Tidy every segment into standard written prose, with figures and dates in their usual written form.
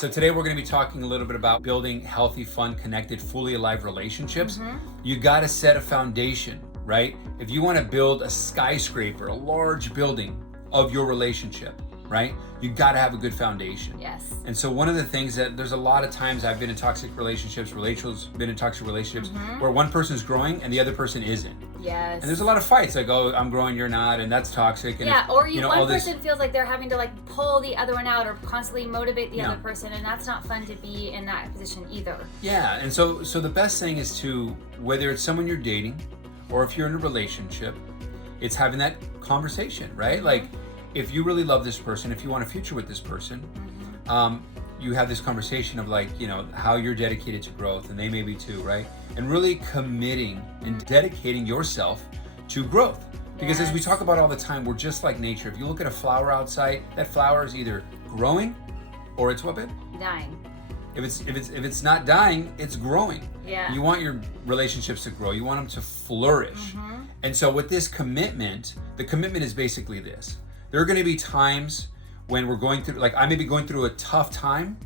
So today we're going to be talking a little bit about building healthy, fun, connected, fully alive relationships. You got to set a foundation, right? If you want to build a skyscraper, a large building of your relationship, right? You got to have a good foundation. Yes. And so one of the things that there's a lot of times I've been in toxic relationships, Rachel's been in toxic relationships where one person's growing and the other person isn't. Yes. And there's a lot of fights like, oh, I'm growing, you're not, and that's toxic. And yeah, if, or you know, one all person this, feels like they're having to like pull the other one out or constantly motivate the Yeah. other person, and that's not fun to be in that position either. Yeah, and so the best thing is to, whether it's someone you're dating or if you're in a relationship, it's having that conversation, right? Like, if you really love this person, if you want a future with this person, you have this conversation of like, you know, how you're dedicated to growth and they may be too, right? And really committing and dedicating yourself to growth. Because as we talk about all the time, we're just like nature. If you look at a flower outside, that flower is either growing or it's what, babe? Dying. If it's not dying, it's growing. Yeah. You want your relationships to grow. You want them to flourish. And so with this commitment, the commitment is basically this. There are going to be times when we're going through, like I may be going through a tough time.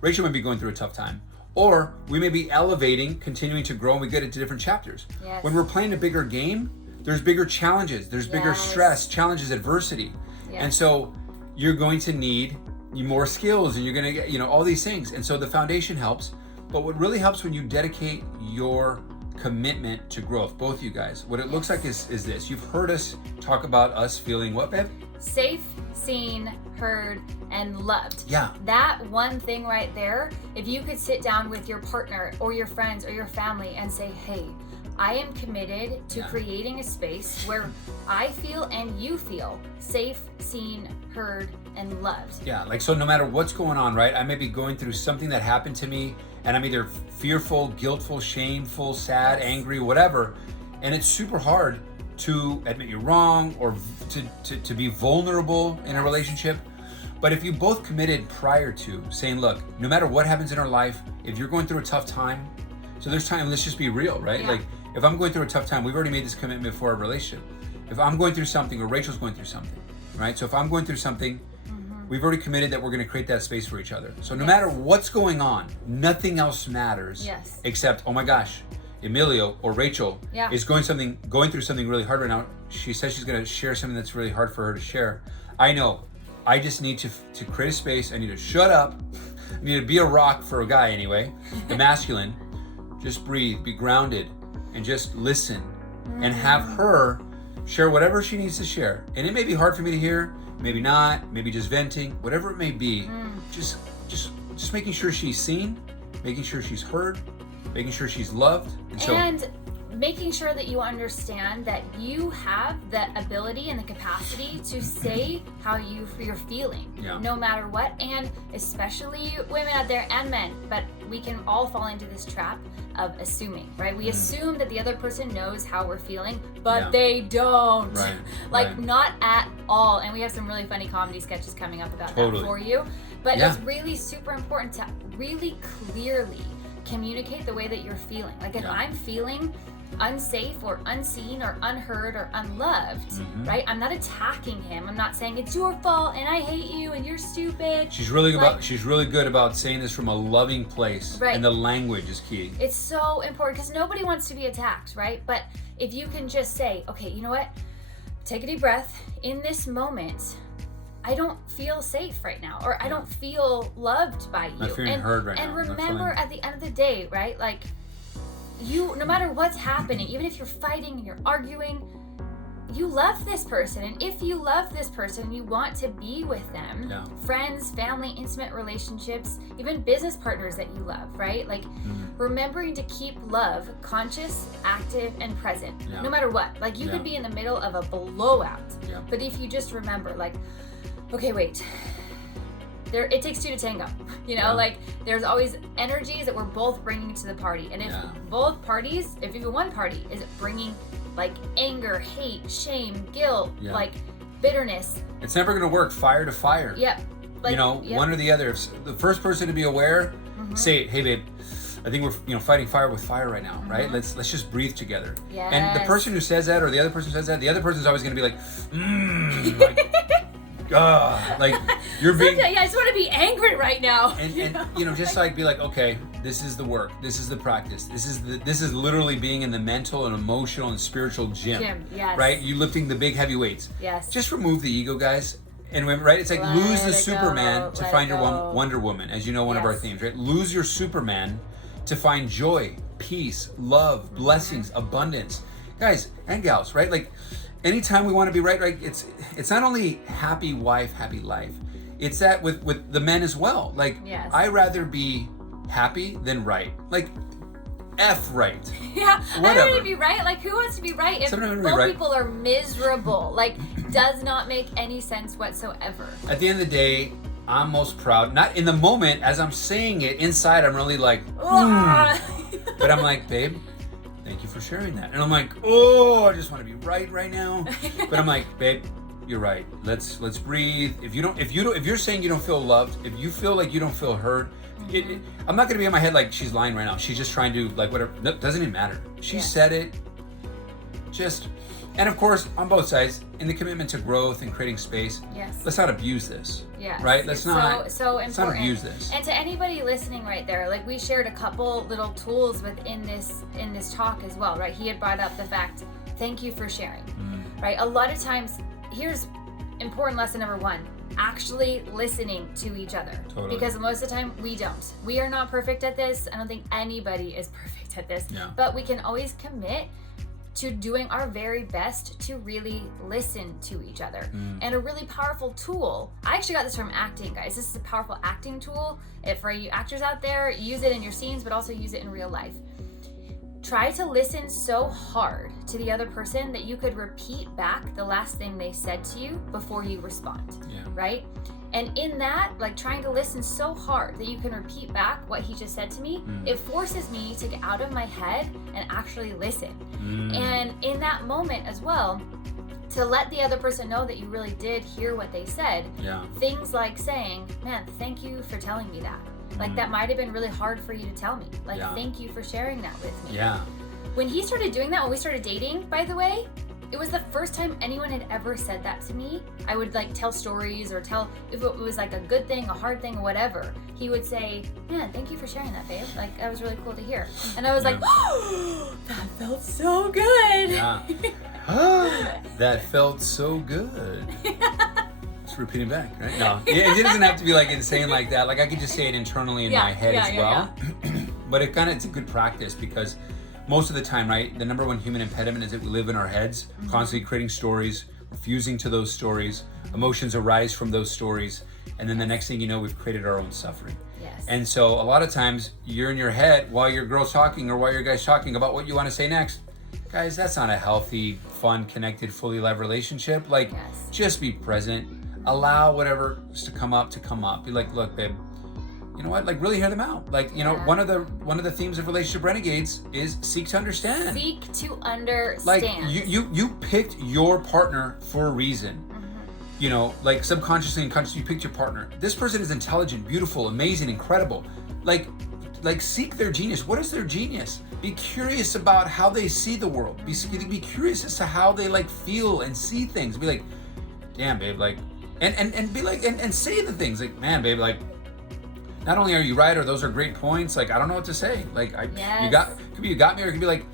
Rachel may be going through a tough time. Or we may be elevating, continuing to grow, and we get into different chapters. Yes. When we're playing a bigger game, there's bigger challenges. There's bigger stress, challenges, adversity. Yes. And so you're going to need more skills and you're going to get, you know, all these things. And so the foundation helps. But what really helps when you dedicate your commitment to growth, both you guys, what it looks like is this. You've heard us talk about us feeling what, babe? Safe, seen, heard, and loved. Yeah. That one thing right there, if you could sit down with your partner or your friends or your family and say, hey, I am committed to creating a space where I feel and you feel safe, seen, heard, and loved. Yeah, like so no matter what's going on, right? I may be going through something that happened to me and I'm either fearful, guiltful, shameful, sad, angry, whatever. And it's super hard to admit you're wrong or to be vulnerable in a relationship. But if you both committed prior to saying, look, no matter what happens in our life, if you're going through a tough time, so there's time, let's just be real, right? Yeah. Like if I'm going through a tough time, we've already made this commitment for our relationship. If I'm going through something or Rachel's going through something, right? So if I'm going through something, we've already committed that we're going to create that space for each other. So no matter what's going on, nothing else matters except, oh my gosh, Emilio or Rachel is going through something really hard right now. She says she's going to share something that's really hard for her to share. I know. I just need to create a space. I need to shut up. I need to be a rock for a guy anyway, the masculine. Just breathe, be grounded, and just listen and have her share whatever she needs to share. And it may be hard for me to hear, maybe not, maybe just venting, whatever it may be. Just making sure she's seen, making sure she's heard, making sure she's loved. And making sure that you understand that you have the ability and the capacity to say how you're feeling, no matter what. And especially women out there and men, but we can all fall into this trap of assuming, right? We assume that the other person knows how we're feeling, but they don't. Right. Not at all. And we have some really funny comedy sketches coming up about that for you. But it's really super important to really clearly communicate the way that you're feeling. Like if I'm feeling unsafe or unseen or unheard or unloved, right? I'm not attacking him. I'm not saying it's your fault and I hate you and you're stupid. She's really good about saying this from a loving place, and the language is key. It's so important because nobody wants to be attacked, right? But if you can just say, okay, you know what? Take a deep breath. In this moment, I don't feel safe right now, or I don't feel loved by you. Not feeling heard right now. And remember, at the end of the day, right? Like, you, no matter what's happening, even if you're fighting and you're arguing, you love this person. And if you love this person, you want to be with them. Friends, family, intimate relationships, even business partners that you love, right? Like remembering to keep love conscious, active, and present, no matter what. Like you could be in the middle of a blowout, but if you just remember, like, okay, wait, it takes two to tango, you know, like there's always energies that we're both bringing to the party. And if both parties, if even one party is bringing like anger, hate, shame, guilt, like bitterness, it's never going to work fire to fire. Like, you know, one or the other. If the first person to be aware, say, hey babe, I think we're fighting fire with fire right now, right? Let's just breathe together. And the person who says that or the other person says that, the other person's always going to be like, like you're being. Yeah, I just want to be angry right now. And you know, just like be like, okay, this is the work, this is the practice, this is literally being in the mental and emotional and spiritual gym. Yes. Right? You lifting the big heavy weights. Yes. Just remove the ego, guys. And right, it's like lose the Superman to find your Wonder Woman, as you know, one of our themes, right? Lose your Superman to find joy, peace, love, blessings, abundance. Guys and gals, right? Like anytime we want to be right, it's not only happy wife, happy life. It's that with the men as well. Like I rather be happy than right. Like F right. Yeah, whatever. I don't want to be right. Like, who wants to be right if both people are miserable? Like, does not make any sense whatsoever. At the end of the day, I'm most proud. Not in the moment, as I'm saying it, inside I'm really like, but I'm like, babe, thank you for sharing that. And I'm like, oh, I just want to be right now. But I'm like, babe, you're right. Let's breathe. If you're saying you don't feel loved, if you feel like you don't feel heard, I'm not gonna be in my head like she's lying right now. She's just trying to like whatever. No, doesn't even matter. She said it. And of course, on both sides, in the commitment to growth and creating space. Yes. Let's not abuse this. Yes. Right. Let's not. So important. Let's not abuse this. And to anybody listening right there, like we shared a couple little tools within this talk as well, right? He had brought up the fact, thank you for sharing, right? A lot of times, here's important lesson number 1. Actually listening to each other. Totally. Because most of the time we don't. We are not perfect at this. I don't think anybody is perfect at this. Yeah. But we can always commit to doing our very best to really listen to each other. And a really powerful tool, I actually got this from acting, guys. This is a powerful acting tool. For you actors out there, use it in your scenes, but also use it in real life. Try to listen so hard to the other person that you could repeat back the last thing they said to you before you respond, right? And in that, like trying to listen so hard that you can repeat back what he just said to me, it forces me to get out of my head and actually listen. And in that moment as well, to let the other person know that you really did hear what they said, things like saying, man, thank you for telling me that. Like that might have been really hard for you to tell me. Like, thank you for sharing that with me. Yeah. When he started doing that, when we started dating, by the way, it was the first time anyone had ever said that to me. I would like tell stories or tell if it was like a good thing, a hard thing, or whatever. He would say, man, thank you for sharing that, babe. Like, that was really cool to hear. And I was like, oh, that felt so good. Yeah. That felt so good. Just repeating back, right? No, it doesn't have to be like insane like that. Like I could just say it internally in my head as well. But it's a good practice because most of the time, right, the number one human impediment is that we live in our heads, constantly creating stories, refusing to those stories, emotions arise from those stories, and then the next thing you know, we've created our own suffering. Yes. And so a lot of times you're in your head while your girl's talking or while your guy's talking about what you want to say next. Guys, that's not a healthy, fun, connected, fully alive relationship. Like, just be present. Allow whatever's to come up. Be like, look, babe, you know what? Like, really hear them out. Like, you know, one of the themes of Relationship Renegades is seek to understand. Seek to understand. Like, you picked your partner for a reason. You know, like subconsciously and consciously, you picked your partner. This person is intelligent, beautiful, amazing, incredible. Like seek their genius. What is their genius? Be curious about how they see the world. Be curious as to how they like feel and see things. Be like, damn, babe, like, and be like, and say the things like, man, babe, like, not only are you right or those are great points, like, I don't know what to say. Like, you got me, or it could be like,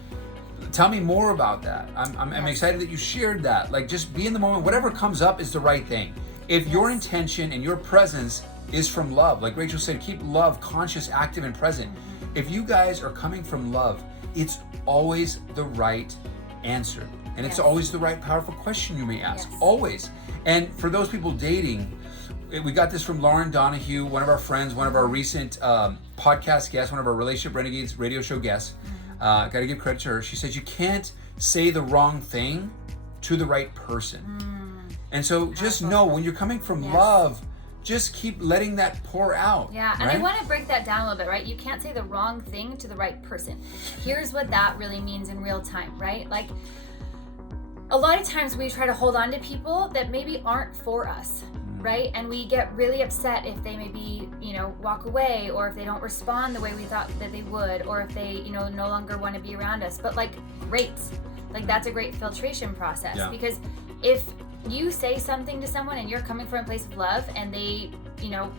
tell me more about that. I'm excited that you shared that. Like, just be in the moment. Whatever comes up is the right thing. If your intention and your presence is from love, like Rachel said, keep love conscious, active, and present. If you guys are coming from love, it's always the right answer. And it's always the right, powerful question you may ask. Always. And for those people dating, we got this from Lauren Donahue, one of our friends, one of our recent podcast guests, one of our Relationship Renegades radio show guests. Got to give credit to her. She says you can't say the wrong thing to the right person. And so just know when you're coming from love, just keep letting that pour out. Yeah, and I want to break that down a little bit, right? You can't say the wrong thing to the right person. Here's what that really means in real time, right? Like, a lot of times we try to hold on to people that maybe aren't for us, right? And we get really upset if they maybe, walk away, or if they don't respond the way we thought that they would, or if they, no longer want to be around us. But like, great. Like, that's a great filtration process. Because if you say something to someone and you're coming from a place of love and they,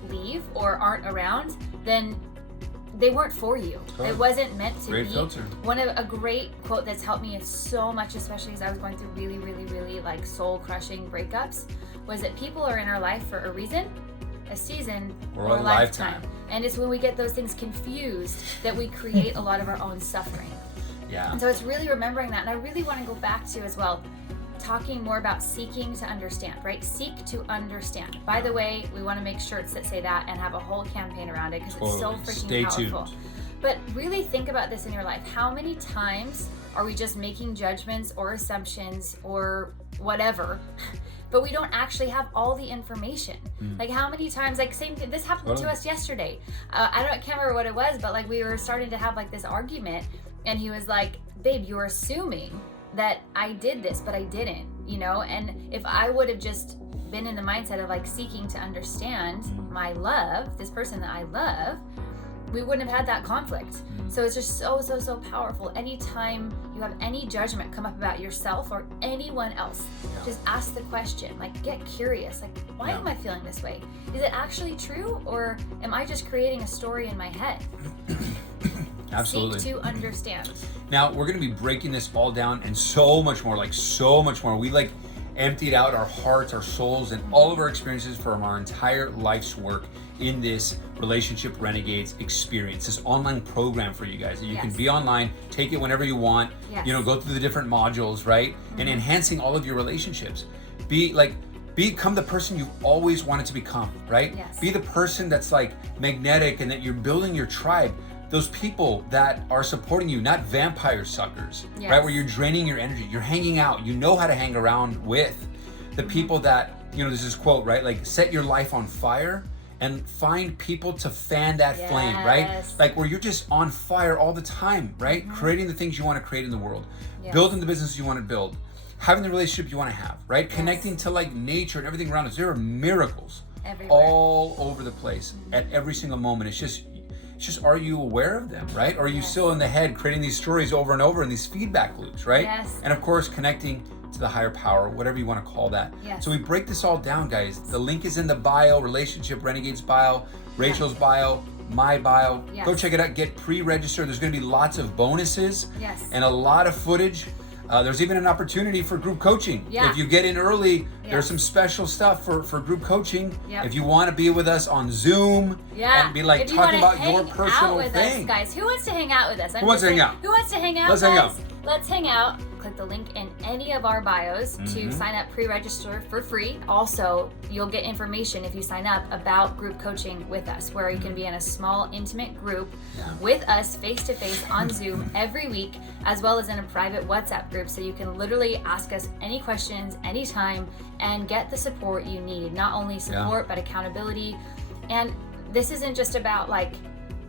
leave or aren't around, then they weren't for you. It wasn't meant to Great be. filter. A great quote that's helped me so much, especially as I was going through really, really, really like soul crushing breakups, was that people are in our life for a reason, a season, or a lifetime. And it's when we get those things confused that we create a lot of our own suffering. Yeah. And so it's really remembering that. And I really want to go back to as well, talking more about seeking to understand, right? Seek to understand. By the way, we want to make shirts that say that and have a whole campaign around it because it's so freaking powerful. Tuned. But really think about this in your life. How many times are we just making judgments or assumptions or whatever, but we don't actually have all the information? Like how many times, like same thing, this happened to us yesterday. Can't remember what it was, but like we were starting to have like this argument and he was like, babe, you're assuming that I did this, but I didn't, and if I would have just been in the mindset of like seeking to understand my love, this person that I love, we wouldn't have had that conflict. So it's just so, so, so powerful. Anytime you have any judgment come up about yourself or anyone else, just ask the question, like get curious, like why am I feeling this way? Is it actually true or am I just creating a story in my head? Absolutely. Seek to understand. Now we're going to be breaking this all down and so much more. We emptied out our hearts, our souls, and all of our experiences from our entire life's work in this Relationship Renegades experience, this online program for you guys that you can be online, take it whenever you want, go through the different modules, right? And enhancing all of your relationships. Become the person you've always wanted to become, right? Yes. Be the person that's like magnetic and that you're building your tribe. Those people that are supporting you, not vampire suckers, right? Where you're draining your energy, you're hanging out, you know how to hang around with the people that, there's this quote, right? Like set your life on fire and find people to fan that flame, right? Like where you're just on fire all the time, right? Creating the things you want to create in the world, building the business you want to build, having the relationship you want to have, right? Connecting to like nature and everything around us. There are miracles everywhere, all over the place at every single moment. It's just, are you aware of them, right? Or are you still in the head creating these stories over and over in these feedback loops, right? And of course, connecting to the higher power, whatever you want to call that. So we break this all down, guys. The link is in the bio, Relationship Renegades bio, Rachel's bio, my bio. Go check it out. Get pre-registered. There's going to be lots of bonuses and a lot of footage. There's even an opportunity for group coaching. If you get in early, there's some special stuff for group coaching. If you want to be with us on Zoom and be like talking about your personal thing. Guys, who wants to hang out with us? Who wants to hang out? Who wants to hang out? Let's hang out. Let's hang out. Click the link in any of our bios to sign up, pre-register for free. Also, you'll get information if you sign up about group coaching with us, where you can be in a small, intimate group with us face-to-face on Zoom every week, as well as in a private WhatsApp group. So you can literally ask us any questions, anytime, and get the support you need. Not only support, but accountability. And this isn't just about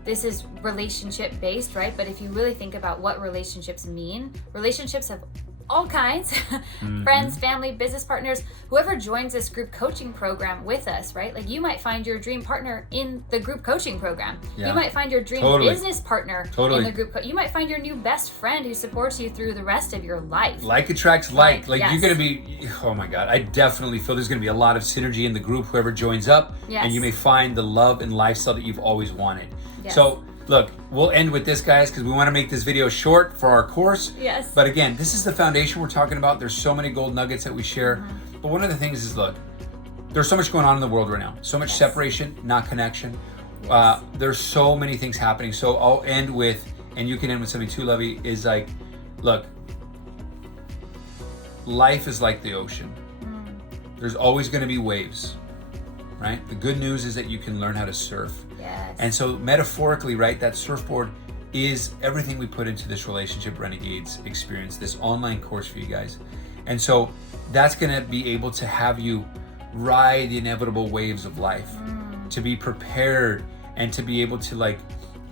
this is relationship based, right? But if you really think about what relationships mean, relationships have all kinds, friends, family, business partners, whoever joins this group coaching program with us, right? Like you might find your dream partner in the group coaching program. You might find your dream business partner in the group. You might find your new best friend who supports you through the rest of your life. Like attracts like. You're going to be, oh my God, I definitely feel there's going to be a lot of synergy in the group, whoever joins up, and you may find the love and lifestyle that you've always wanted. So look, we'll end with this, guys, because we want to make this video short for our course. But again, this is the foundation we're talking about. There's so many gold nuggets that we share. But one of the things is, look, there's so much going on in the world right now. So much separation, not connection. There's so many things happening. So I'll end with, and you can end with something too, Lovey, is like, look, life is like the ocean. There's always going to be waves, right? The good news is that you can learn how to surf. And so metaphorically, right, that surfboard is everything we put into this Relationship Renegades experience, this online course for you guys. And so that's going to be able to have you ride the inevitable waves of life, to be prepared and to be able to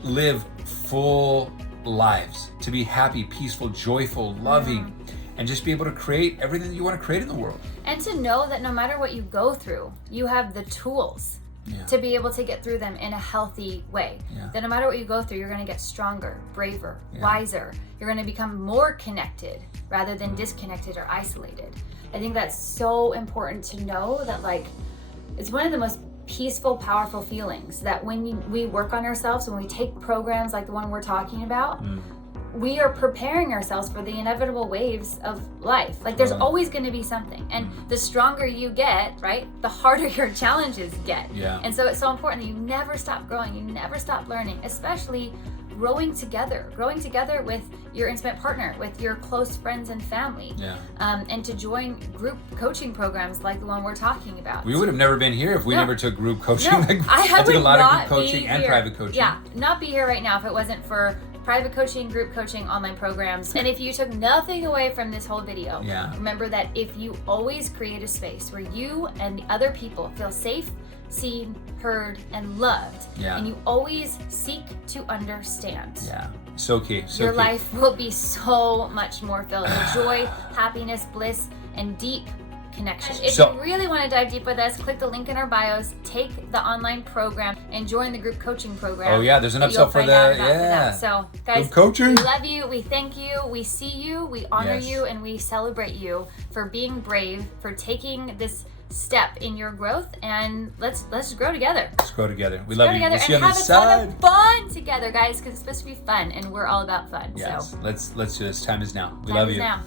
live full lives, to be happy, peaceful, joyful, loving, and just be able to create everything that you want to create in the world. And to know that no matter what you go through, you have the tools to be able to get through them in a healthy way. That no matter what you go through, you're going to get stronger, braver, wiser. You're going to become more connected rather than disconnected or isolated. I think that's so important to know that, like, it's one of the most peaceful, powerful feelings that when we work on ourselves, when we take programs like the one we're talking about, we are preparing ourselves for the inevitable waves of life. Like, there's always going to be something. And the stronger you get, right, the harder your challenges get. And so it's so important that you never stop growing, you never stop learning, especially growing together with your intimate partner, with your close friends and family, and to join group coaching programs like the one we're talking about. We would have never been here if we never took group coaching. No, I took a lot of group not coaching and private coaching. Yeah, not be here right now if it wasn't for private coaching, group coaching, online programs. And if you took nothing away from this whole video, remember that if you always create a space where you and the other people feel safe, seen, heard, and loved, and you always seek to understand, so key. Your life will be so much more filled with joy, happiness, bliss, and deep connection. If you really want to dive deep with us, click the link in our bios, take the online program, and join the group coaching program. There's an upsell for the So guys, group coaching. We love you, we thank you, we see you, we honor you, and we celebrate you for being brave, for taking this step in your growth, and let's grow together. Let's grow together. We love you. We'll see you on the side. Have a ton of fun together, guys, because it's supposed to be fun, and we're all about fun. Yes. So let's do this. Time is now. We Time love is you. now.